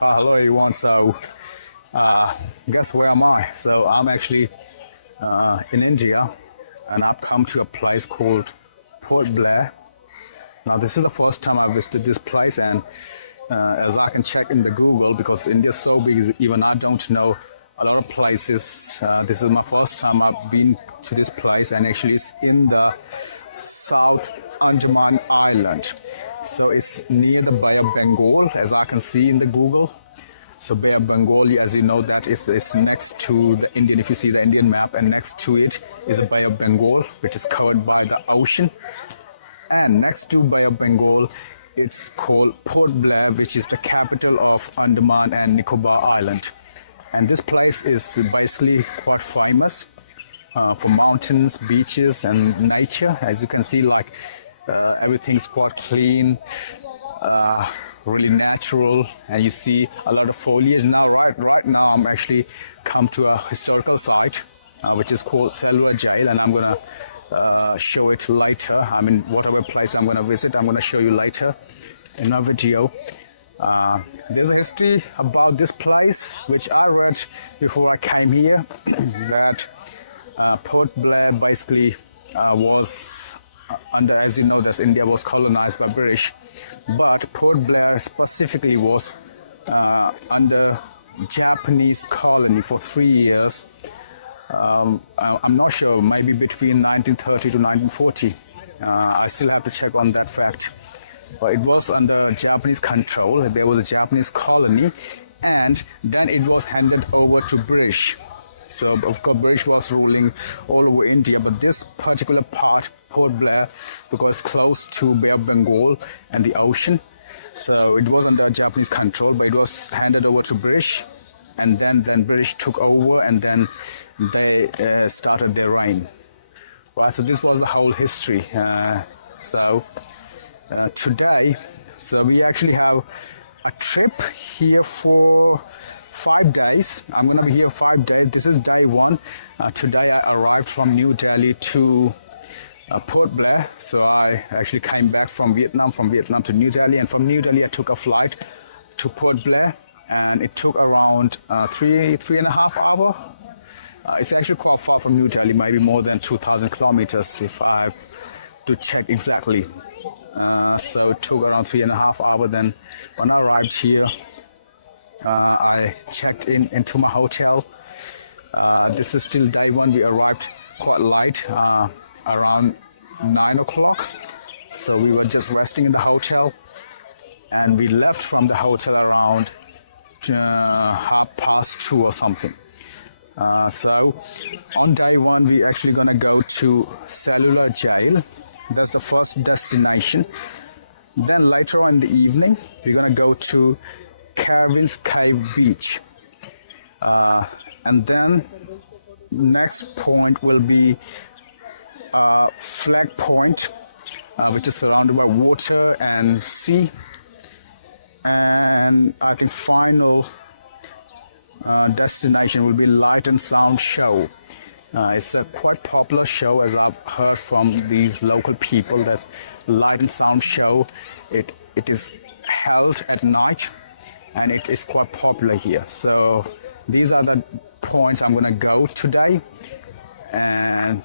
Hello everyone. Guess where am I? So I'm actually in India, and I've come to a place called Port Blair. Now this is the first time I visited this place, and as I can check in the Google, because India's so big, even I don't know a lot of places. This is my first time I've been to this place, and actually it's in the South Andaman Island. So it's near the Bay of Bengal, as I can see in the Google. So Bay of Bengal, as you know, that is next to the Indian, if you see the Indian map, and next to it is a Bay of Bengal, which is covered by the ocean. And next to Bay of Bengal, it's called Port Blair, which is the capital of Andaman and Nicobar Island. And this place is basically quite famous for mountains, beaches, and nature. As you can see, like everything's quite clean, really natural, and you see a lot of foliage. Now, right now, I'm actually come to a historical site, which is called Cellular Jail, and I'm gonna show it later. I mean, whatever place I'm gonna visit, I'm gonna show you later in my video. There's a history about this place which I read before I came here that Port Blair basically was under, as you know, that India was colonized by British, but Port Blair specifically was under Japanese colony for 3 years. I'm not sure, maybe between 1930 to 1940. I still have to check on that fact. But it was under Japanese control. There was a Japanese colony, and then it was handed over to British. So, of course, British was ruling all over India, but this particular part, Port Blair, because close to Bay of Bengal and the ocean, so it was under Japanese control, but it was handed over to British, and then British took over, and then they started their reign. Well, so this was the whole history. Today, so we actually have a trip here for 5 days. I'm going to be here 5 days. This is day one. Today I arrived from New Delhi to Port Blair. So I actually came back from Vietnam to New Delhi, and from New Delhi I took a flight to Port Blair, and it took around three and a half hours. It's actually quite far from New Delhi, maybe more than 2,000 kilometers if I have to check exactly. So it took around 3.5 hours. Then when I arrived here, I checked into my hotel. This is still day one. We arrived quite late, around 9 o'clock. So we were just resting in the hotel, and we left from the hotel around 2:30 or something. So on day one, we actually gonna go to Cellular Jail. That's the first destination. Then later on in the evening, we're gonna go to Kevin's Cave Beach. And then next point will be Flag Point, which is surrounded by water and sea. And I think final destination will be Light and Sound Show. It's a quite popular show, as I've heard from these local people, that Light and Sound Show, it is held at night, and it is quite popular here. So these are the points I'm going to go today, and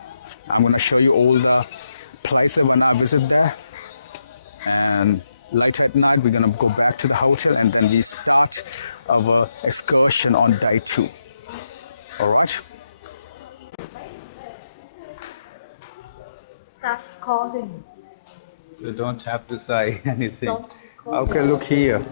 I'm going to show you all the places when I visit there. And later at night we're going to go back to the hotel, and then we start our excursion on day 2. All right. Start calling. You don't have to say anything. Okay, look here.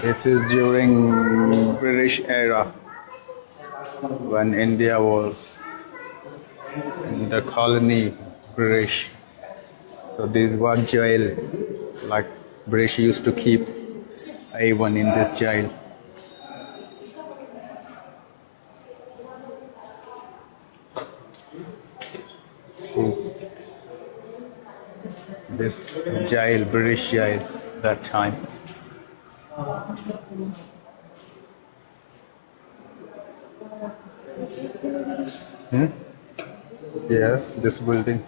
This is during British era, when India was in the colony British. So this was jail, like British used to keep A1 in this jail. So this jail, British jail, that time. Yes, this building.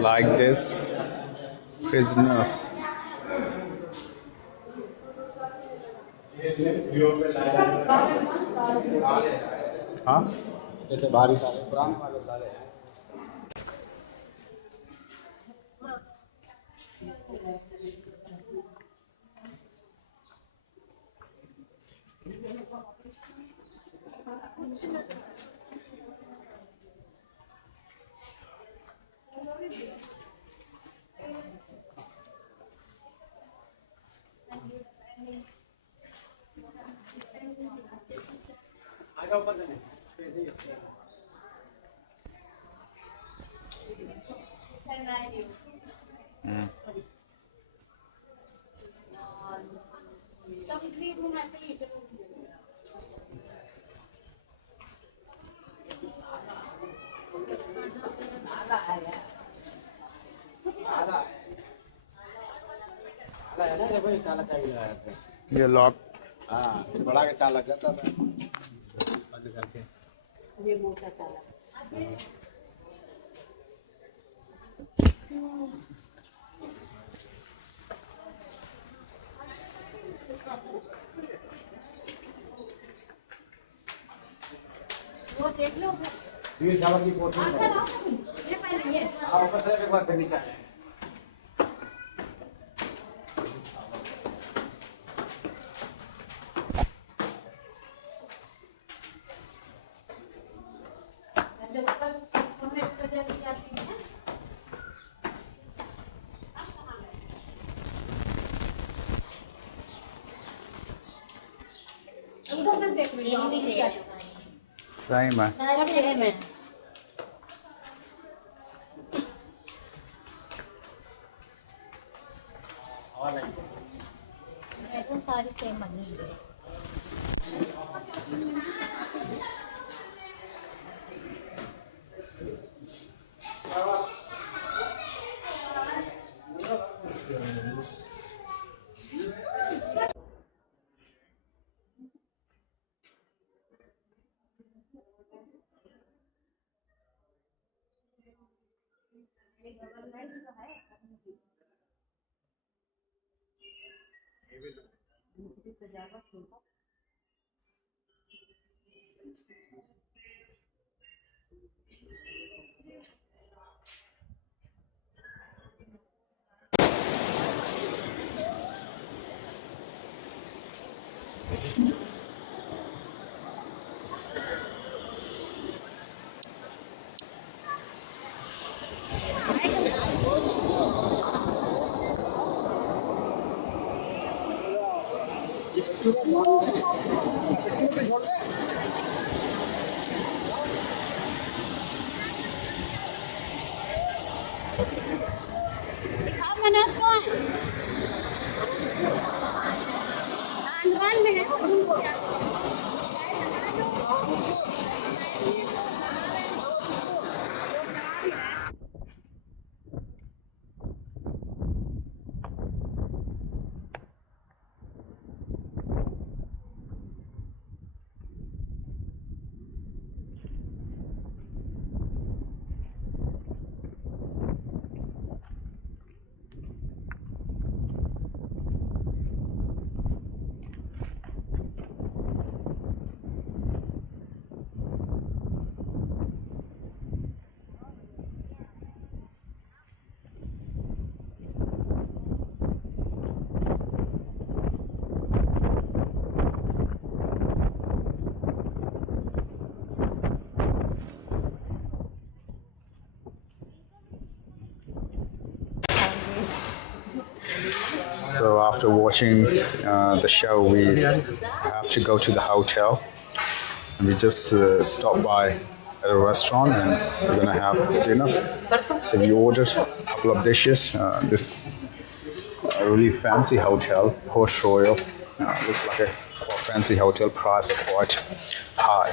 Like this, prisoners. Huh? ये lock फिर बड़ा के ताला करता था बंद करके ये मोटा ताला वो देख लो ये सामान की पोर्शन ये पहले ये ऊपर से एक बार फिर नीचे सही में सारी सेम बनी है So after watching the show, we have to go to the hotel. And we just stopped by at a restaurant and we're gonna have dinner. So we ordered a couple of dishes. This really fancy hotel, Port Royal. Looks like a fancy hotel. Price are quite high.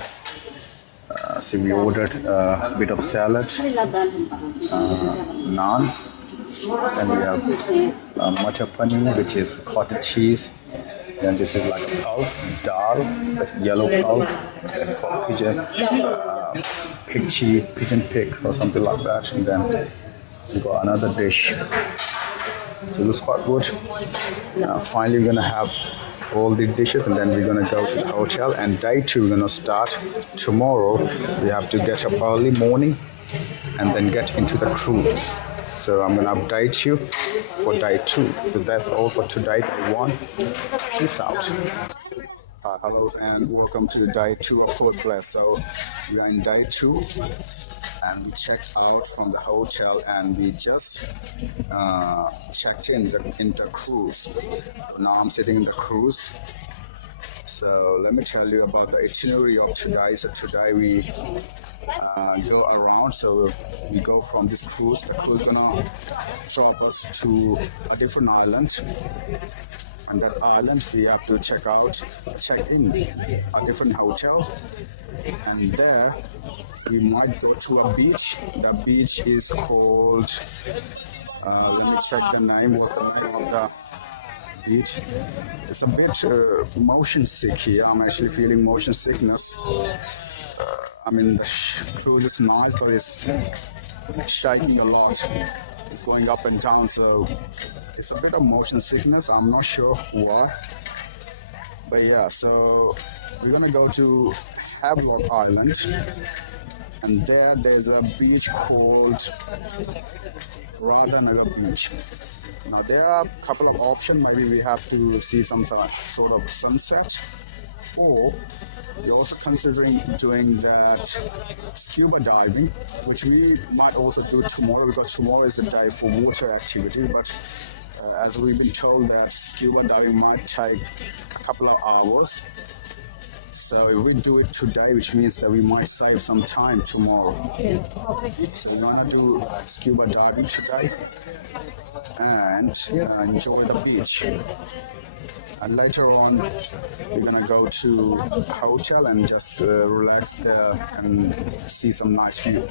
So we ordered a bit of salad, naan. Then we have matar paneer, which is cottage cheese. Then this is like a pulse, dal, that's yellow pulse, called pigeon pig or something like that. And then we got another dish. So it looks quite good. Finally, we're gonna have all the dishes and then we're gonna go to the hotel. And day 2, we're gonna start tomorrow. We have to get up early morning and then get into the cruise. So I'm gonna update you for day 2. So that's all for today, day 1. Peace out. Hello and welcome to day 2 of Port Blair. So we are in day 2 and we checked out from the hotel and we just checked in the cruise. So now I'm sitting in the cruise. So let me tell you about the itinerary of today. So today we go around. So we go from this cruise. The cruise gonna drop us to a different island. And that island we have to check in a different hotel. And there we might go to a beach. The beach is called, let me check the name. What's the name of the beach? It's a bit motion sick here. I'm actually feeling motion sickness. I mean, the cruise is nice, but it's shaking a lot. It's going up and down, so it's a bit of motion sickness. I'm not sure why. But yeah, so we're gonna go to Havelock Island, and there's a beach called Radhanagar Beach. Now there are a couple of options. Maybe we have to see some sort of sunset, or we're also considering doing that scuba diving, which we might also do tomorrow because tomorrow is a day for water activity. But as we've been told that scuba diving might take a couple of hours. So if we do it today, which means that we might save some time tomorrow. So we're gonna do scuba diving today and enjoy the beach. And later on, we're gonna go to a hotel and just relax there and see some nice view.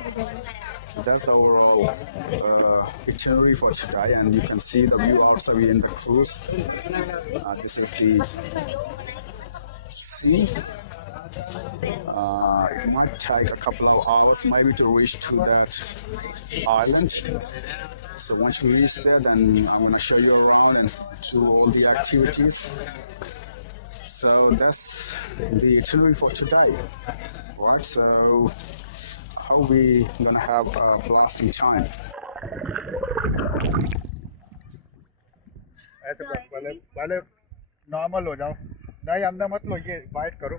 So that's the overall itinerary for today, and you can see the view outside. We're in the cruise. This is the sea. It might take a couple of hours maybe to reach to that island. So once we reach there, then I'm gonna show you around and do all the activities. So that's the itinerary for today. Right, so how we gonna have a blasting time? ऐसे पहले normal हो जाओ, नहीं अंदर मत लो, ये bite करो.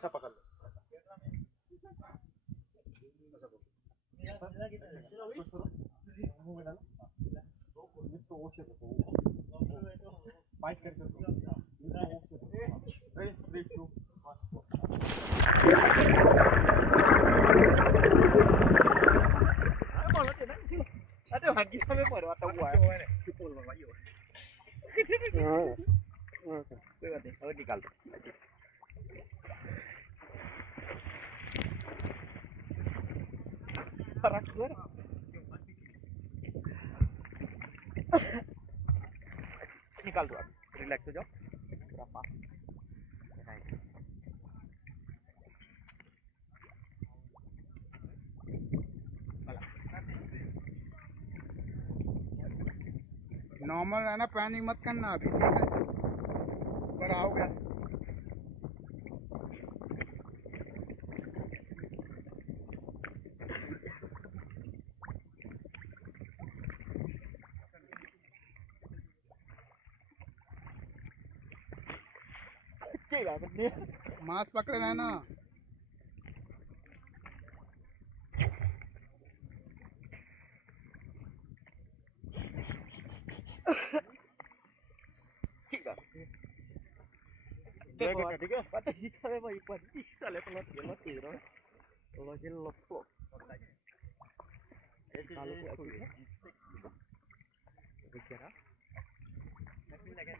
ऐसा पकड़ लो फाइट करके ada lagi sampai baru atau gua pukul lo ayo berarti kalau dikal parah gua निकाल दो रिलैक्स हो जाओ पूरा पास नॉर्मल है ना पैनिक मत करना अभी ऊपर आओगे मांस पकड़े रहना ठीक है ठीक है पता ही था भाई पर इसका ले तो ये मत करो तो ये लपो ऐसे कालो को बेचारा नहीं लगे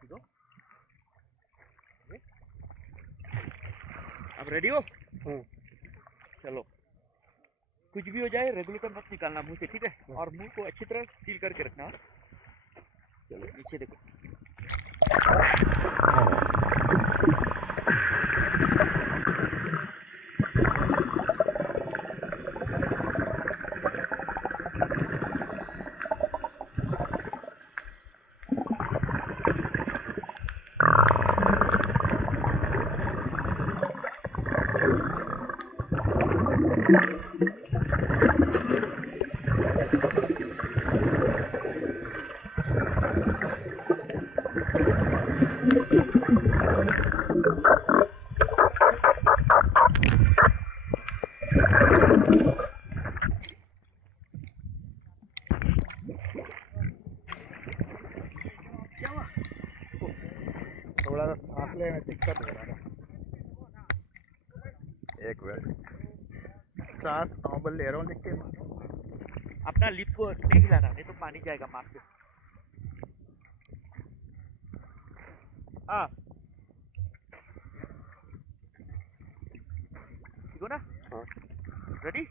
ठीक हो अब रेडी हो चलो कुछ भी हो जाए रेगुलेटर मत निकालना मुंह से ठीक है और मुंह को अच्छी तरह सील करके रखना चलो नीचे देखो थोड़ा सा सांस लेने में दिक्कत हो रहा है एक मिनट सांस नॉर्मल ले रहा हूँ लेकिन अपना लिप को नहीं हिलाना नहीं तो पानी जाएगा मार के हाँ ठीक हो ना रेडी